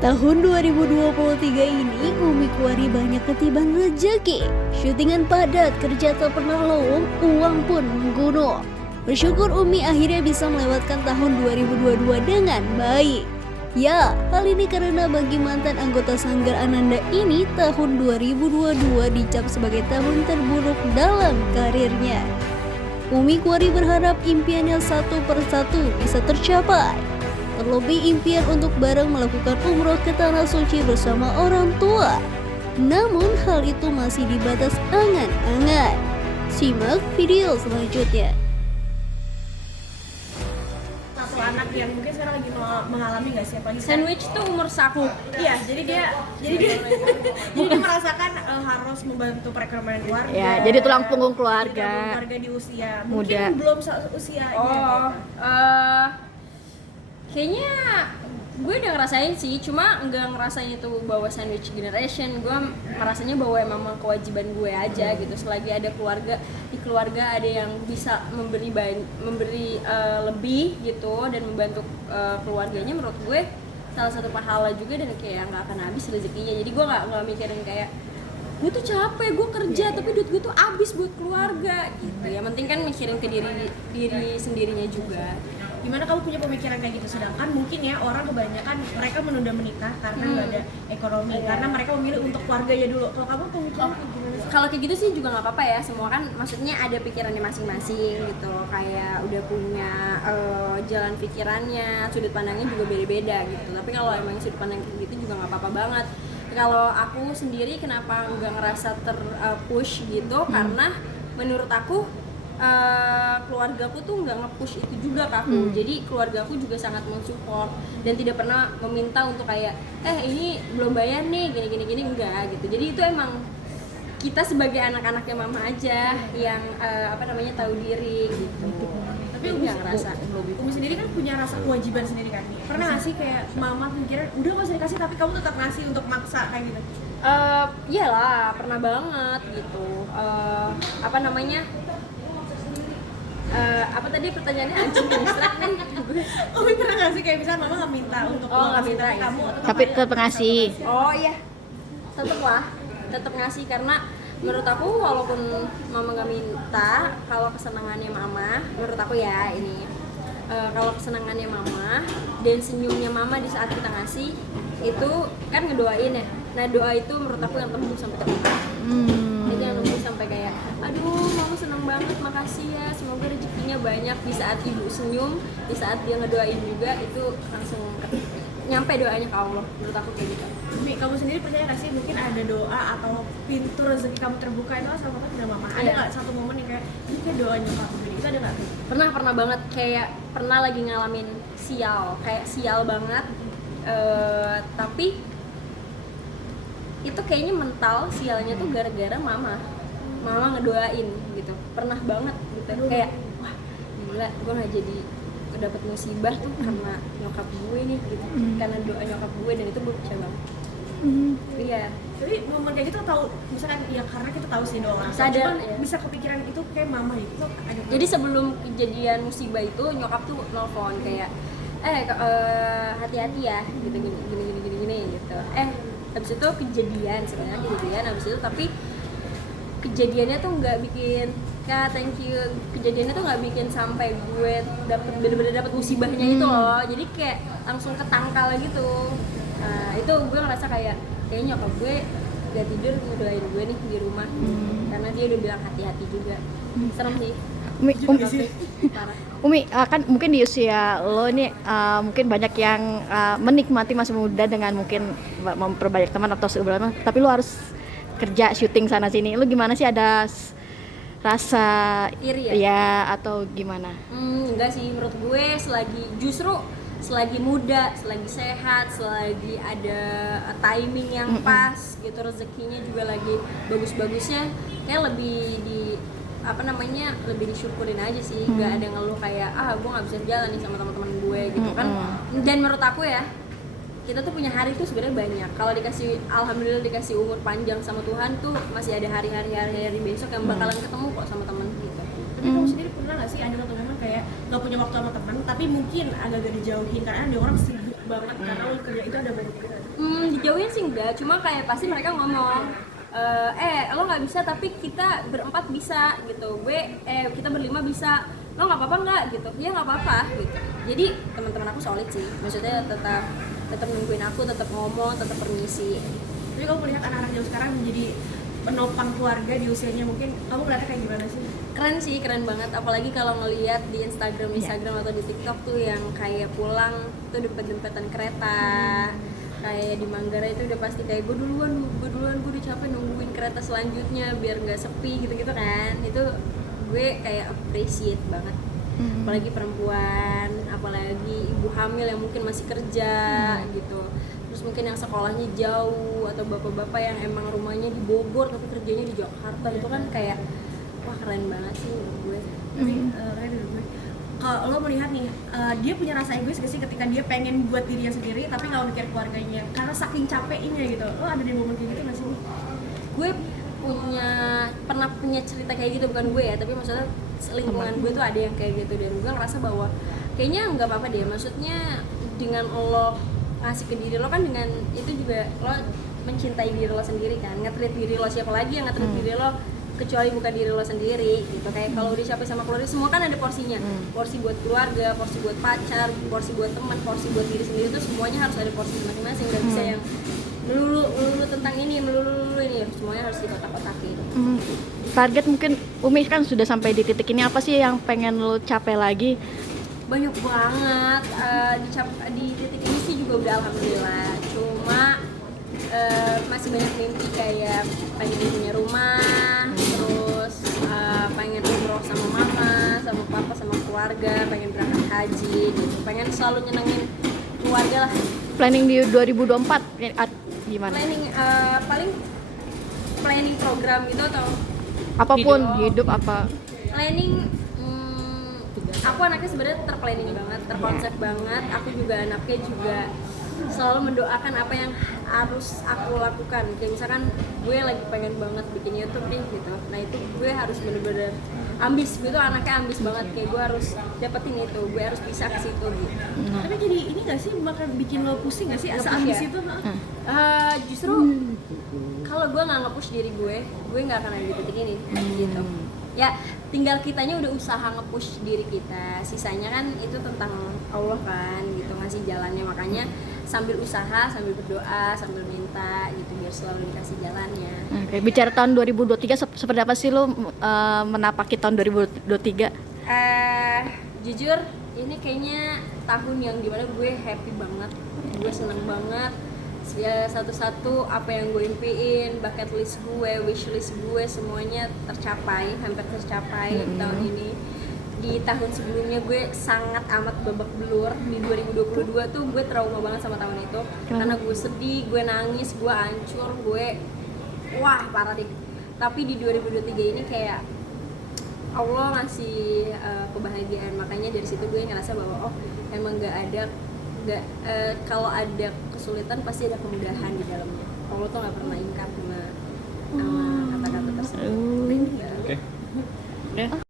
Tahun 2023 ini, Umi Kuari banyak ketiban rezeki. Syutingan padat, kerja tak pernah lowong, uang pun menggunung. Bersyukur Umi akhirnya bisa melewatkan tahun 2022 dengan baik. Ya, hal ini karena bagi mantan anggota Sanggar Ananda ini, tahun 2022 dicap sebagai tahun terburuk dalam karirnya. Umi Kuari berharap impiannya satu persatu bisa tercapai. Terlebih impian untuk bareng melakukan umroh ke Tanah Suci bersama orang tua. Namun hal itu masih di batas angan-angan. Simak video selanjutnya. Satu anak yang mungkin sekarang lagi mengalami nggak sih, apalagi sandwich tuh umur saku. Iya, jadi dia merasakan harus membantu perekonomian keluarga. Ya, jadi tulang punggung keluarga. Keluarga di usia Muda. mungkin belum usianya. Kayaknya gue udah ngerasain sih, cuma nggak ngerasain itu bawa sandwich generation. Gue merasanya bahwa emang kewajiban gue aja gitu. Selagi ada keluarga, di keluarga ada yang bisa memberi lebih gitu dan membantu keluarganya, menurut gue salah satu pahala juga, dan kayak nggak akan habis rezekinya. Jadi gue nggak mikirin kayak gue tuh capek, gue kerja tapi duit gue tuh habis buat keluarga gitu. Yang penting kan mikirin ke diri sendirinya juga. Gimana kamu punya pemikiran kayak gitu? Sedangkan mungkin ya orang kebanyakan mereka menunda menikah karena nggak ada ekonomi, karena mereka memilih untuk keluarganya dulu. Kalau kamu pemikiran kayak gimana sih? Kalau kayak gitu sih juga nggak apa-apa ya, semua kan maksudnya ada pikirannya masing-masing gitu, kayak udah punya jalan pikirannya, sudut pandangnya juga beda-beda gitu. Tapi kalau emang sudut pandang kayak gitu juga nggak apa-apa banget. Kalau aku sendiri kenapa nggak ngerasa push gitu, karena menurut aku keluargaku tuh nggak nge-push itu juga ke aku. Jadi keluargaku juga sangat mensupport dan tidak pernah meminta untuk kayak ini belum bayar nih gini enggak gitu. Jadi itu emang kita sebagai anak-anaknya mama aja yang tahu diri gitu. Tapi Umi sendiri kan punya rasa kewajiban sendiri kan nih. Pernah nggak sih kayak mama pikiran udah nggak usah dikasih tapi kamu tetap ngasih untuk maksa kayak gitu? Iyalah, pernah banget gitu. Apa tadi pertanyaannya, anjing distract nih. Umi pernah nggak sih kayak misalnya mama nggak minta untuk nggak minta tapi ya. kamu Tapi tetap ngasih. Oh iya, tetap ngasih, karena menurut aku walaupun mama nggak minta, kalau kesenangannya mama, menurut aku ya ini, kalau kesenangannya mama dan senyumnya mama di saat kita ngasih itu kan ngedoain ya. Nah doa itu menurut aku yang tembus sampai terbuka. Jadi yang nunggu sampai kayak, aduh mama seneng banget, makasih ya, semoga rezekinya banyak. Di saat ibu senyum, di saat dia ngedoain juga, itu langsung nyampe doanya ke Allah. Menurut aku kayak gitu. Mi, kamu sendiri percaya nggak sih mungkin ada doa atau pintu rezeki kamu terbuka itu sama apa dengan mama? Ada nggak satu momen yang kayak ini kayak doa nyokap begini? Itu ada nggak? Pernah banget, kayak pernah lagi ngalamin sial banget, tapi itu kayaknya mental sialnya tuh gara-gara mama ngedoain gitu. Pernah banget gitu. Kayak wah gila, gue nggak jadi dapet musibah tuh karena nyokap gue nih gitu, karena doa nyokap gue, dan itu gue percaya banget. Iya. Jadi momen kayak gitu tahu, misalkan ya karena kita tahu sih doa. Sadar, Cuman ya. bisa kepikiran itu kayak mama gitu. Ada Jadi sebelum kejadian musibah itu nyokap tuh nelfon kayak hati-hati ya gitu, gini gitu. Habis itu kejadian habis itu, tapi kejadiannya tuh nggak bikin thank you, kejadiannya tuh nggak bikin sampai gue bener-bener dapet musibahnya itu loh. Jadi kayak langsung ketangkal gitu. Nah itu gue ngerasa kayaknya nyokap gue gak tidur ngedoain gue nih di rumah, karena dia udah bilang hati-hati juga. Serem sih. Umi, kan mungkin di usia lo ini mungkin banyak yang menikmati masih muda dengan mungkin memperbanyak teman atau sebagainya, tapi lo harus kerja syuting sana sini. Lo gimana sih, ada rasa Iri ya? Ya atau gimana? Enggak sih, menurut gue selagi muda, selagi sehat, selagi ada timing yang pas gitu, rezekinya juga lagi bagus-bagusnya, kayak lebih disyukurin aja sih. Gak ada ngeluh kayak gue nggak bisa jalan nih sama teman-teman gue gitu kan. Dan menurut aku ya, kita tuh punya hari tuh sebenarnya banyak. Kalau alhamdulillah dikasih umur panjang sama Tuhan tuh, masih ada hari-hari besok yang bakalan ketemu kok sama teman gitu. Tapi kamu sendiri pernah nggak sih ada satu momen kayak nggak punya waktu sama teman, tapi mungkin agak-agak dijauhin karena ada orang sibuk banget karena lo kerja itu ada banyak pikiran? Dijauhin sih enggak, cuma kayak pasti mereka ngomong lo nggak bisa tapi kita berempat bisa gitu, kita berlima bisa, lo nggak apa-apa nggak gitu, ya nggak apa-apa gitu. Jadi teman-teman aku solid sih, maksudnya tetap nungguin aku, tetap ngomong, tetap permisi. Jadi kamu melihat anak-anak jauh sekarang menjadi penopang keluarga di usianya, mungkin kamu ngeliatnya kayak gimana sih? Keren sih, keren banget, apalagi kalau ngelihat di Instagram atau di TikTok tuh yang kayak pulang tuh dempet-dempetan kereta. Kayak di Manggarai itu udah pasti kayak gue duluan gue udah capek nungguin kereta selanjutnya biar nggak sepi gitu kan. Itu gue kayak appreciate banget, apalagi perempuan, apalagi ibu hamil yang mungkin masih kerja gitu, terus mungkin yang sekolahnya jauh, atau bapak-bapak yang emang rumahnya di Bogor tapi kerjanya di Jakarta. Itu kan kayak wah keren banget sih menurut gue. Keren menurut gue. Kalau lo melihat nih, dia punya rasa egois gak sih ketika dia pengen buat dirinya sendiri tapi nggak mikir keluarganya karena saking capeknya gitu? Lo ada di momen kayak gitu nggak sih? Gue pernah punya cerita kayak gitu, bukan gue ya, tapi maksudnya lingkungan gue tuh ada yang kayak gitu, dan gue ngerasa bahwa kayaknya nggak apa-apa deh. Maksudnya dengan lo ngasih ke diri lo kan, dengan itu juga lo mencintai diri lo sendiri kan, nge-treat diri lo, siapa lagi yang nge-treat diri lo kecuali bukan diri lo sendiri gitu. Kayak kalau udah capek sama keluarga, semua kan ada porsinya, porsi buat keluarga, porsi buat pacar, porsi buat teman, porsi buat diri sendiri, itu semuanya harus ada porsi masing-masing. Gak bisa yang melulu tentang ini, melulu ini, semuanya harus dikotak-kotakin. Target mungkin Umi kan sudah sampai di titik ini, apa sih yang pengen lo capai lagi? Banyak banget, di titik ini sih juga udah alhamdulillah, cuma masih banyak mimpi, kayak pengen punya rumah, terus pengen umroh sama mama, sama papa, sama keluarga, pengen berangkat haji gitu, pengen selalu nyenengin keluarga lah. Planning di 2024 gimana? Paling planning program gitu, atau Apapun hidup apa? planning. Aku anaknya sebenarnya terplanning banget, terkonsep banget. Aku juga anaknya juga selalu mendoakan apa yang harus aku lakukan. Kayak misalkan gue lagi pengen banget bikin YouTube nih gitu, nah itu gue harus bener-bener ambis. Gue tuh anaknya ambis banget, kayak gue harus dapetin itu, gue harus bisa ke situ gitu. Tapi jadi ini nggak sih bakal bikin lo pusing nggak sih asa ambis itu? Justru kalau gue nggak nge-push diri gue nggak akan ada di titik ini gitu. Ya tinggal kitanya udah usaha nge-push diri kita, sisanya kan itu tentang Allah kan gitu, ngasih jalannya. Makanya sambil usaha, sambil berdoa, sambil minta gitu, biar selalu dikasih jalannya. Oke, bicara tahun 2023, seperti apa sih lo menapaki tahun 2023? Jujur ini kayaknya tahun yang dimana gue happy banget, gue seneng banget. Ya, satu-satu apa yang gue impiin, bucket list gue, wish list gue, semuanya tercapai, hampir tercapai tahun ini. Di tahun sebelumnya gue sangat amat babak belur. Di 2022 tuh gue trauma banget sama tahun itu. Karena gue sedih, gue nangis, gue hancur, gue wah parah deh. Tapi di 2023 ini kayak Allah ngasih kebahagiaan. Makanya dari situ gue ngerasa bahwa emang kalau ada kesulitan pasti ada kemudahan di dalamnya. Allah tuh nggak pernah ingkar sama kata-kata tersebut. Oke.